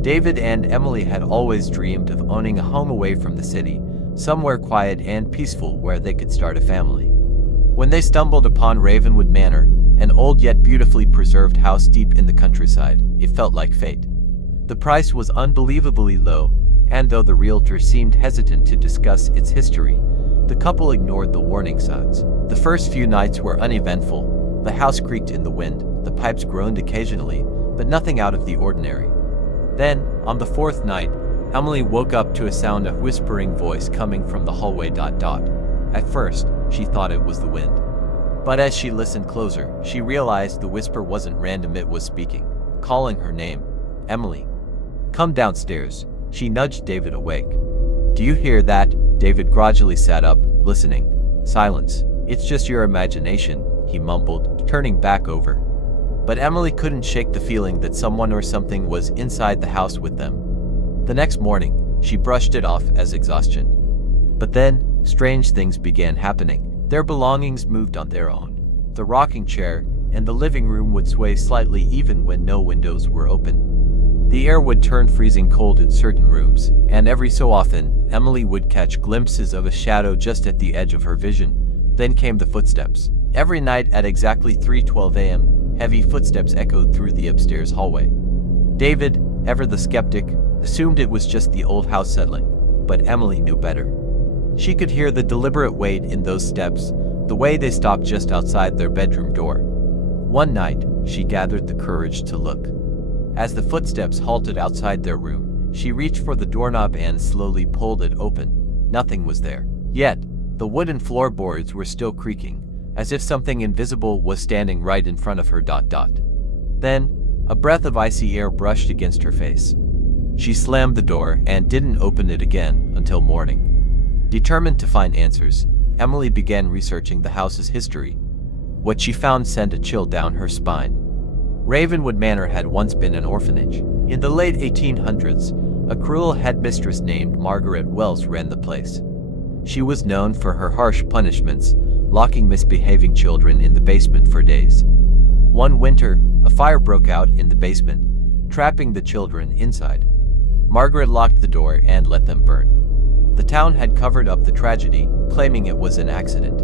David and Emily had always dreamed of owning a home away from the city, somewhere quiet and peaceful where they could start a family. When they stumbled upon Ravenwood Manor, an old yet beautifully preserved house deep in the countryside, it felt like fate. The price was unbelievably low, and though the realtor seemed hesitant to discuss its history, the couple ignored the warning signs. The first few nights were uneventful. The house creaked in the wind, the pipes groaned occasionally, but nothing out of the ordinary. Then, on the fourth night, Emily woke up to a sound of whispering voice coming from the hallway. At first, she thought it was the wind. But as she listened closer, she realized the whisper wasn't random, it was speaking, calling her name. Emily. Come downstairs. She nudged David awake. Do you hear that? David gradually sat up, listening. Silence. It's just your imagination, he mumbled, turning back over. But Emily couldn't shake the feeling that someone or something was inside the house with them. The next morning, she brushed it off as exhaustion. But then, strange things began happening. Their belongings moved on their own. The rocking chair and the living room would sway slightly even when no windows were open. The air would turn freezing cold in certain rooms, and every so often, Emily would catch glimpses of a shadow just at the edge of her vision. Then came the footsteps. Every night at exactly 3:12 a.m., heavy footsteps echoed through the upstairs hallway. David, ever the skeptic, assumed it was just the old house settling, but Emily knew better. She could hear the deliberate weight in those steps, the way they stopped just outside their bedroom door. One night, she gathered the courage to look. As the footsteps halted outside their room, she reached for the doorknob and slowly pulled it open. Nothing was there. Yet, the wooden floorboards were still creaking, as if something invisible was standing right in front of her. Then, a breath of icy air brushed against her face. She slammed the door and didn't open it again until morning. Determined to find answers, Emily began researching the house's history. What she found sent a chill down her spine. Ravenwood Manor had once been an orphanage. In the late 1800s, a cruel headmistress named Margaret Wells ran the place. She was known for her harsh punishments, locking misbehaving children in the basement for days. One winter, a fire broke out in the basement, trapping the children inside. Margaret locked the door and let them burn. The town had covered up the tragedy, claiming it was an accident.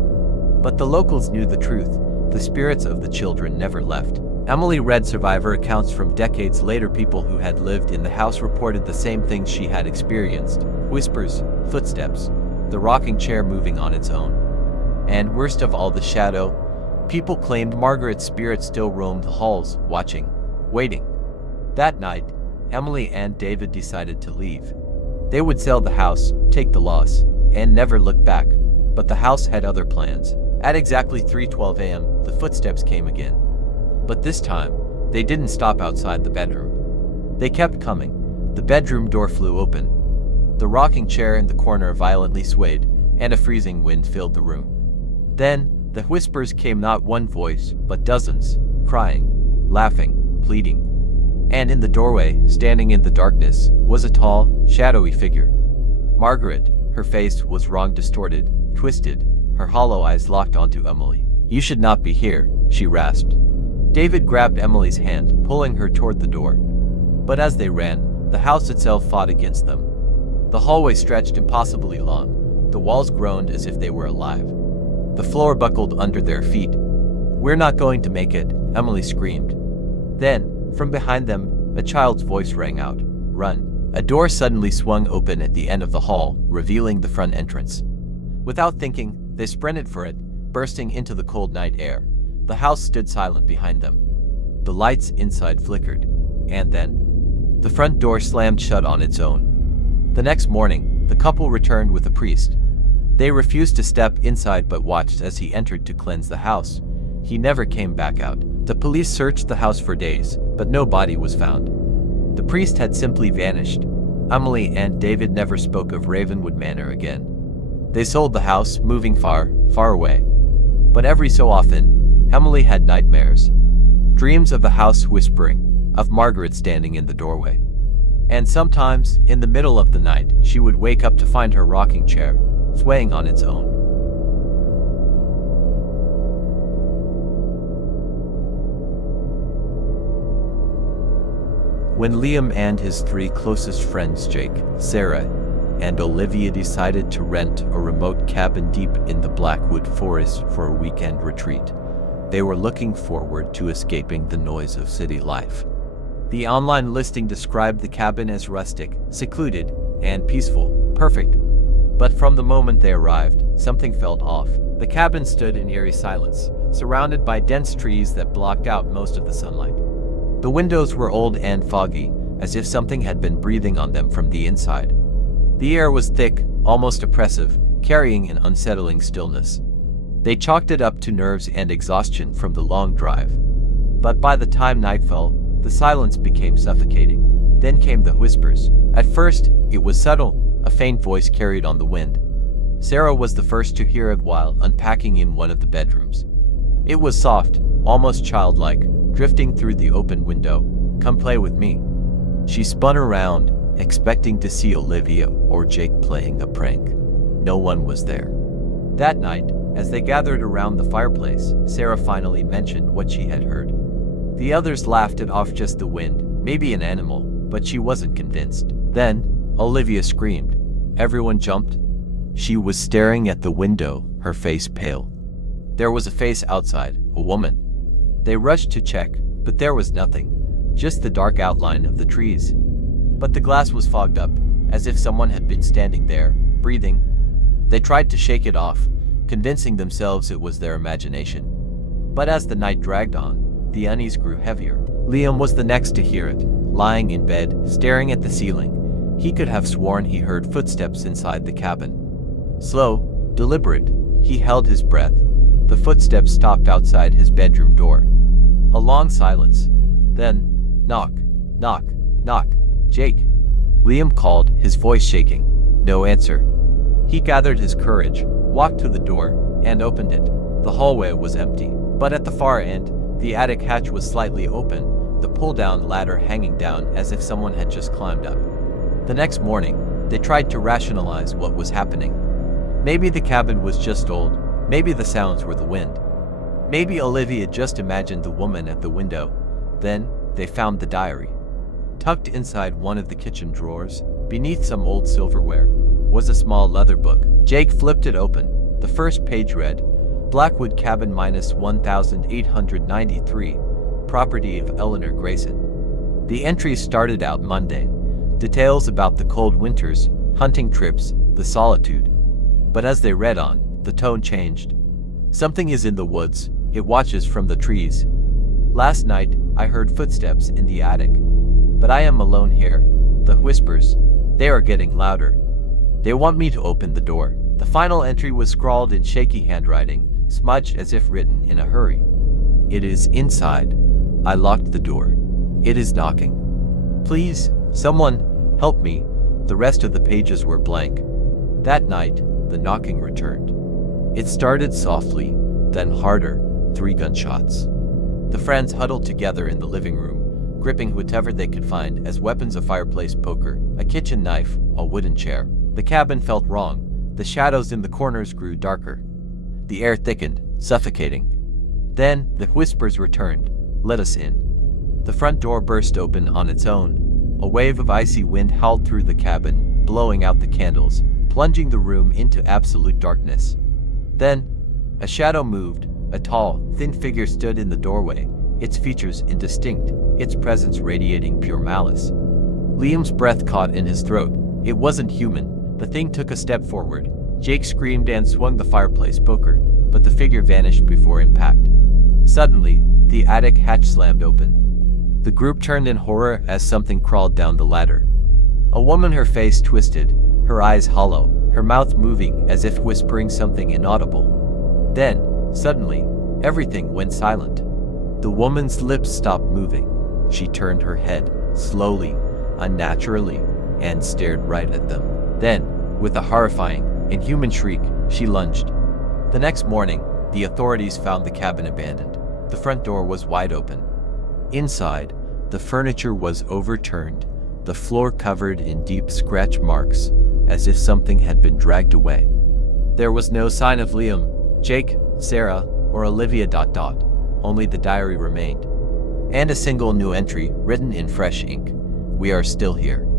But the locals knew the truth. The spirits of the children never left. Emily read survivor accounts from decades later. People who had lived in the house reported the same things she had experienced. Whispers, footsteps, the rocking chair moving on its own. And worst of all, the shadow. People claimed Margaret's spirit still roamed the halls, watching, waiting. That night, Emily and David decided to leave. They would sell the house, take the loss, and never look back. But the house had other plans. At exactly 3:12 a.m., the footsteps came again. But this time, they didn't stop outside the bedroom. They kept coming. The bedroom door flew open. The rocking chair in the corner violently swayed, and a freezing wind filled the room. Then, the whispers came, not one voice, but dozens, crying, laughing, pleading. And in the doorway, standing in the darkness, was a tall, shadowy figure. Margaret. Her face was wrong, distorted, twisted, her hollow eyes locked onto Emily. You should not be here, she rasped. David grabbed Emily's hand, pulling her toward the door. But as they ran, the house itself fought against them. The hallway stretched impossibly long. The walls groaned as if they were alive. The floor buckled under their feet. We're not going to make it, Emily screamed. Then, from behind them, a child's voice rang out. Run. A door suddenly swung open at the end of the hall, revealing the front entrance. Without thinking, they sprinted for it, bursting into the cold night air. The house stood silent behind them. The lights inside flickered. And then, the front door slammed shut on its own. The next morning, the couple returned with a priest. They refused to step inside but watched as he entered to cleanse the house. He never came back out. The police searched the house for days, but no body was found. The priest had simply vanished. Emily and David never spoke of Ravenwood Manor again. They sold the house, moving far, far away. But every so often, Emily had nightmares. Dreams of the house whispering, of Margaret standing in the doorway. And sometimes, in the middle of the night, she would wake up to find her rocking chair, swaying on its own. When Liam and his three closest friends, Jake, Sarah, and Olivia, decided to rent a remote cabin deep in the Blackwood Forest for a weekend retreat, they were looking forward to escaping the noise of city life. The online listing described the cabin as rustic, secluded, and peaceful. Perfect. But from the moment they arrived, something felt off. The cabin stood in eerie silence, surrounded by dense trees that blocked out most of the sunlight. The windows were old and foggy, as if something had been breathing on them from the inside. The air was thick, almost oppressive, carrying an unsettling stillness. They chalked it up to nerves and exhaustion from the long drive. But by the time night fell, the silence became suffocating. Then came the whispers. At first, it was subtle, a faint voice carried on the wind. Sarah was the first to hear it while unpacking in one of the bedrooms. It was soft, almost childlike, drifting through the open window. "Come play with me." She spun around, expecting to see Olivia or Jake playing a prank. No one was there. That night, as they gathered around the fireplace, Sarah finally mentioned what she had heard. The others laughed it off, just the wind, maybe an animal, but she wasn't convinced. Then, Olivia screamed. Everyone jumped. She was staring at the window, her face pale. There was a face outside, a woman. They rushed to check, but there was nothing, just the dark outline of the trees. But the glass was fogged up, as if someone had been standing there, breathing. They tried to shake it off, convincing themselves it was their imagination. But as the night dragged on, the unease grew heavier. Liam was the next to hear it, lying in bed, staring at the ceiling. He could have sworn he heard footsteps inside the cabin. Slow, deliberate, he held his breath. The footsteps stopped outside his bedroom door. A long silence. Then, knock, knock, knock. Jake. Liam called, his voice shaking. No answer. He gathered his courage, walked to the door, and opened it. The hallway was empty, but at the far end, the attic hatch was slightly open, the pull-down ladder hanging down as if someone had just climbed up. The next morning, they tried to rationalize what was happening. Maybe the cabin was just old, maybe the sounds were the wind. Maybe Olivia just imagined the woman at the window. Then, they found the diary. Tucked inside one of the kitchen drawers, beneath some old silverware, was a small leather book. Jake flipped it open. The first page read, Blackwood Cabin -1893, property of Eleanor Grayson. The entries started out mundane. Details about the cold winters, hunting trips, the solitude. But as they read on, the tone changed. Something is in the woods. It watches from the trees. Last night, I heard footsteps in the attic. But I am alone here. The whispers, they are getting louder. They want me to open the door. The final entry was scrawled in shaky handwriting, smudged as if written in a hurry. It is inside. I locked the door. It is knocking. Please, someone, help me. The rest of the pages were blank. That night, the knocking returned. It started softly, then harder, 3 gunshots. The friends huddled together in the living room, gripping whatever they could find as weapons: a fireplace poker, a kitchen knife, a wooden chair. The cabin felt wrong. The shadows in the corners grew darker. The air thickened, suffocating. Then, the whispers returned. Let us in. The front door burst open on its own. A wave of icy wind howled through the cabin, blowing out the candles, plunging the room into absolute darkness. Then, a shadow moved. A tall, thin figure stood in the doorway, its features indistinct, its presence radiating pure malice. Liam's breath caught in his throat. It wasn't human. The thing took a step forward. Jake screamed and swung the fireplace poker, but the figure vanished before impact. Suddenly, the attic hatch slammed open. The group turned in horror as something crawled down the ladder. A woman, her face twisted, her eyes hollow, her mouth moving as if whispering something inaudible. Then, suddenly, everything went silent. The woman's lips stopped moving. She turned her head, slowly, unnaturally, and stared right at them. Then, with a horrifying, inhuman shriek, she lunged. The next morning, the authorities found the cabin abandoned. The front door was wide open. Inside, the furniture was overturned, the floor covered in deep scratch marks, as if something had been dragged away. There was no sign of Liam, Jake, Sarah, or Olivia. Only the diary remained. And a single new entry, written in fresh ink. we are still here.